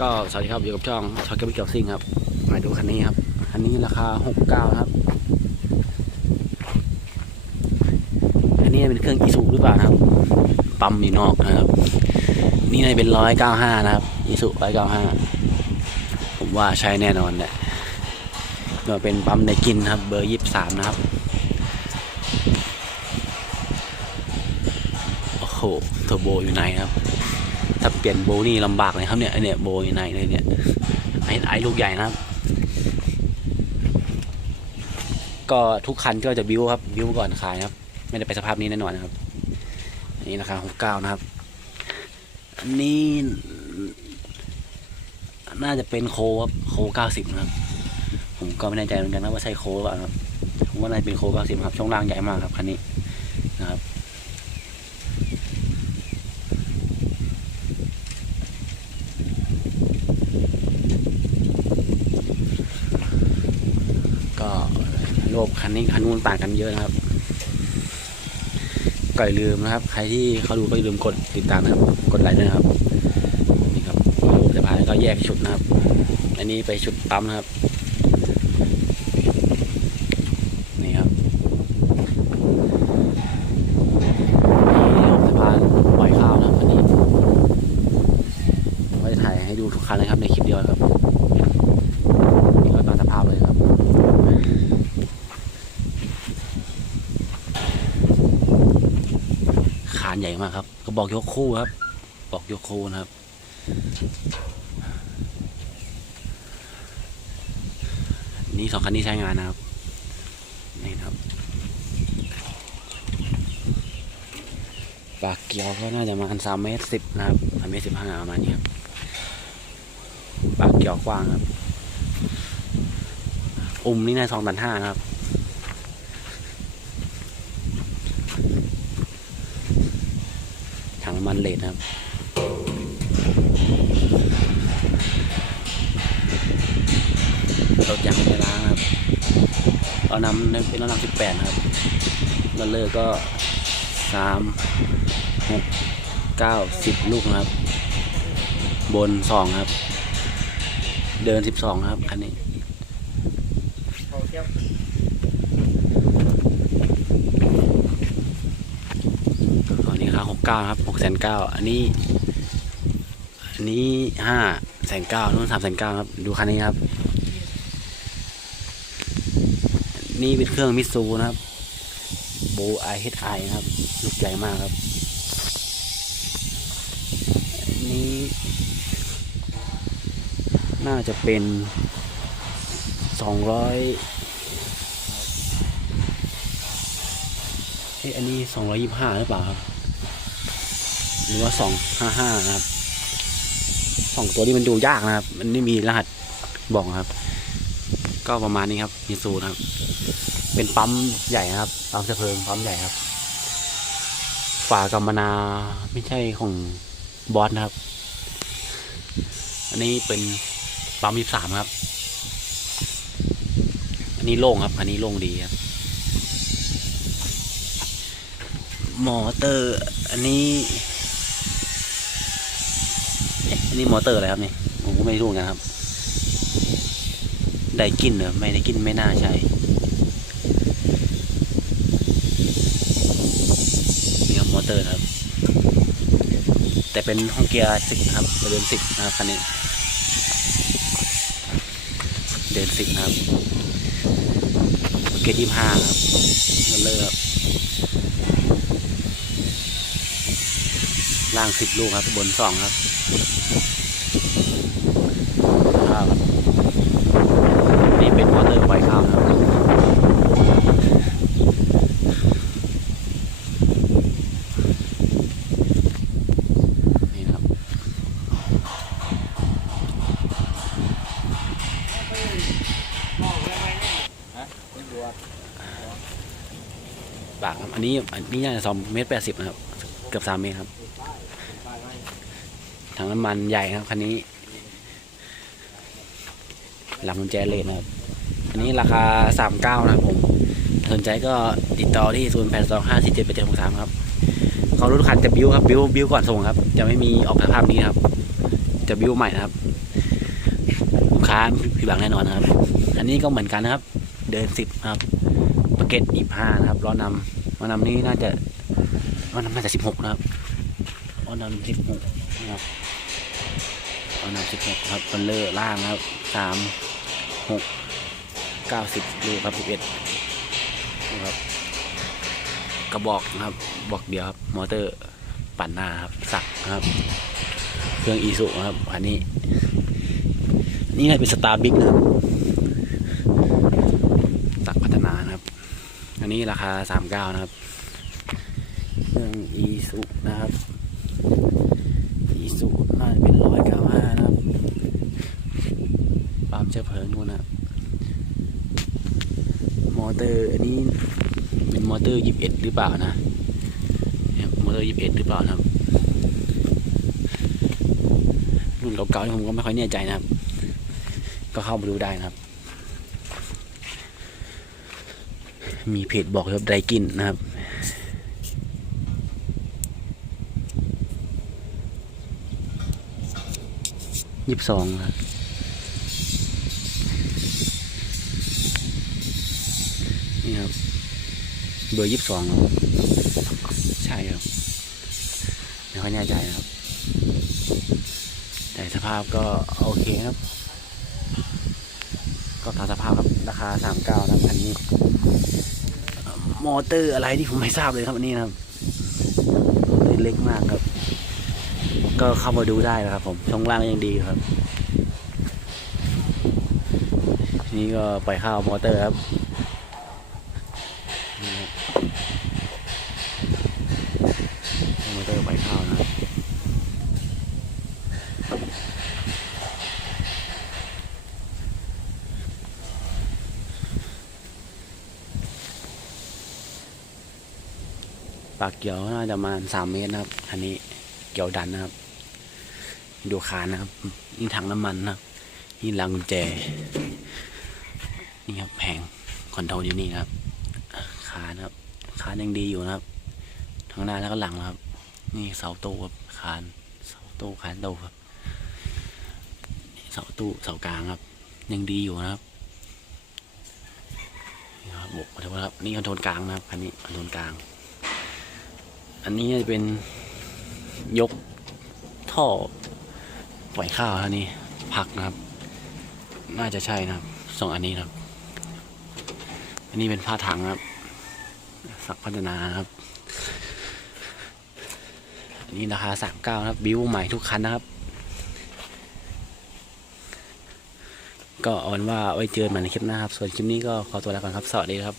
ก็สวัสดีครับอยู่กับช่องชอเกบิเกียวซิงครับ มาดูคันนี้ครับ คันนี้ราคาหกเก้าครับ อันนี้เป็นเครื่องอีซูหรือเปล่านะครับ ปั๊มอยู่นอกนะครับ นี่ในเป็นร้อยเก้าห้านะครับ อีซูร้อยเก้าห้าผมว่าใช้แน่นอนแหละก็เป็นปั๊มในกินครับ เบอร์ยี่สิบสามนะครับ โอ้โหเทอร์โบอยู่ไหนครับ ถ้าเปลี่ยนโบนี่ลำบากเลยครับเนี่ยไอเนี่ยโบยู่ไหนเลยเนี่ยไอไอลูกใหญ่นะครับ ก็ทุกคันก็จะบิวครับบิวก่อนขายครับ ไม่ได้ไปสภาพนี้แน่นอนนะครับอันนี้ราคาหกเก้านะครับอันนี้น่าจะเป็นโคครับโคเก้าสิบนะครับ ผมก็ไม่แน่ใจเหมือนกันนะว่าใช่โคหรือเปล่าครับผมว่าน่าจะเป็นโคเก้าสิบครับช่วงล่างใหญ่มากครับคันนี้นะครับ ก็โลบ คันนี้คันนู้นต่างกันเยอะนะครับก็อย่าลืมนะครับ ใครที่เขาดูก็อย่าลืมกดติดตามนะครับ กดไลค์ด้วยนะครับนี่ครับโลบสะพานก็แยกชุดนะครับ อันนี้ไปชุดปั๊มนะครับ นี่ครับนี่โลบสะพานปล่อยข้าวนะครับอันนี้ผมก็จะถ่ายให้ดูทุกคันนะครับในคลิปเดียวนะครับ นี่ก็ตามสภาพเลยครับ คานใหญ่ มากครับกระบอกยกคู่ครับ บอกยกคู่นะครับ นี่สองคันนี้ใช้งานนะครับ นี่นะครับ ปากเกียวก็น่าจะประมาณสามเมตรสิบนะครับสามเมตรสิบห้าประมาณนี้ครับ ปากเกียวกว้างครับ อุ้มนี่น่าสองตันห้านะครับ ถัง น้ำมันเลดนครับเรถยางไม่ล้างครับเรานำเป็นรถนำสิบแปดครับเรถเลอร์ก็สามหกเก้าสิบลูกนะครับ บนสองครับ เดินสิบสองครับคันนี้อันนี้ครับ หกเก้าครับหกแสนเก้าอันนี้ อันนี้ห้าแสนเก้านู่นสามแสนเก้าครับ ดูคันนี้ครับ นี่เป็นเครื่องมิซูนะครับโบไอเฮดไอนะครับ ลูกใหญ่มากครับนนี้น่าจะเป็นสองร้อยเอ้อันนี้สองร้อยยี่ห้าหรือเปล่าครับ หรือว่าสองห้าห้านะครับสองตัวนี้มันดูยากนะครับ มันไม่มีรหัสบอกครับ ก็ประมาณนี้ครับมิซูนะครับ เป็นปั๊มใหญ่นะครับปั๊มสะเพลิงปั๊มใหญ่ครับ ฝากำมะนาไม่ใช่ของบอสนะครับ อันนี้เป็นปั๊มยี่สามครับ อันนี้โล่งครับ อันนี้โล่งดีครับมอเตอร์ อันนี้ นนี้มอเตอร์อะไรครับนี่ผมก็ไม่รู้นกันครับ ได้กินเหรอไม่ได้กินไม่น่าใช่นี่ครับมอเตอร์ครับ แต่เป็นห้องเกียร์สิบครับเดินสิบนะครับคันนี้ เดินสิบนะครับ เกียร์ยี่ห้าครับเตอร์ครับล่างสิบลูกครับ บนสองครับข้าวครับนี่เป็นมอเตอร์ไฟข้าวนะครับนี่นะครับ ปากครับอันนี้อันนี้น่าจะสองเมตรแปดสิบนะครับ เกือบสามเมตรครับถังน้ำมันใหญ่ครับคันนี้ลำกุญแจเลนนะครับ อันนี้ราคาสามเก้านะครับผม สนใจก็ติดต่อที่ศูนย์แปดสองห้าสี่เจ็ดแปดเจ็ดหกสามครับเขารู้คันจะบิ้วครับบิ้วบิ้วก่อนส่งครับ จะไม่มีออกสภาพนี้ครับ จะบิ้วใหม่นะครับ ลูกค้าผิดหวังแน่นอนครับ อันนี้ก็เหมือนกันนะครับ เดินสิบครับปาเก็ตอีห้านะครับล้อนำล้อนำนี้น่าจะล้อนำน่าจะสิบหกนะครับล้อนำสิบหกนะครับล้อนำสิบหกครับคอนเลอร์ล่างครับสามหกเก้าสิบลูกครับสิบเอ็ดนะครับกระบอกนะครับบอกเดียวครับมอเตอร์ปั่นหน้าครับสักครับ เครื่องอีสุครับอันนี้ นี่นะเป็นสตาร์บิ๊กนะครับ ตักพัฒนานะครับ อันนี้ราคาสามเก้านะครับเครื่องอีสุนะครับอีสุน่าจะเป็นร้อยเก้าห้านะครับปั๊มเชื้อเพลิงนู่นนะมอเตอร์อันนี้เป็นมอเตอร์ยี่สิบเอ็ดหรือเปล่านะมอเตอร์ยี่สิบเอ็ดหรือเปล่านะครับรุ่นเก่าๆนี่ผมก็ไม่ค่อยแน่ใจนะครับ ก็เข้ามาดูได้นะครับ มีเพจบอกครับไดกินนะครับยี่สิบสองครับนี่ครับเบอร์ยี่สิบสองใช่ครับไม่ค่อยแน่ใจนะครับ แต่สภาพก็โอเคครับ ก็ตามสภาพครับราคาสามเก้านะครับอันนี้ มอเตอร์อะไรที่ผมไม่ทราบเลยครับอันนี้นะครับเล็กมากครับ ก็เข้ามาดูได้นะครับ ผมช่องล่างยังดีครับ นี่ก็ปล่อยข้าวมอเตอร์ครับนี่ครับมอเตอร์ปล่อยข้าวนะครับ ปากเกี่ยวน่าจะมาสามเมตรนะครับ อันนี้เกี่ยวดันนะครับ ดูคานนะครับ นี่ถังน้ำมันนะครับ นี่รางกุญแจ นี่ครับแผงคอนโทรลอยู่นี่ครับ คานครับ คานยังดีอยู่นะครับ ทั้งหน้าแล้วก็หลังนะครับ นี่เสาตู้ครับ คาน เสาตู้คานตู้ครับ เสาตู้เสากลางครับ ยังดีอยู่นะครับนี่ครับบกมาเถอะครับ นี่คอนโทรลกลางนะครับคันนี้คอนโทรลกลาง อันนี้จะเป็นยกท่อปล่อยข้าวนะนี่ผักนะครับ น่าจะใช่นะครับสองอันนี้นะครับอันนี้เป็นผ้าถังครับ สักพัฒนาครับ อันนี้ราคาสามเก้านะครับ บิวใหม่ทุกคันนะครับ ก็เอาเป็นว่าไว้เจอกันใหม่ในคลิปหน้าครับ ส่วนคลิปนี้ก็ขอตัวลาก่อนครับ สวัสดีครับ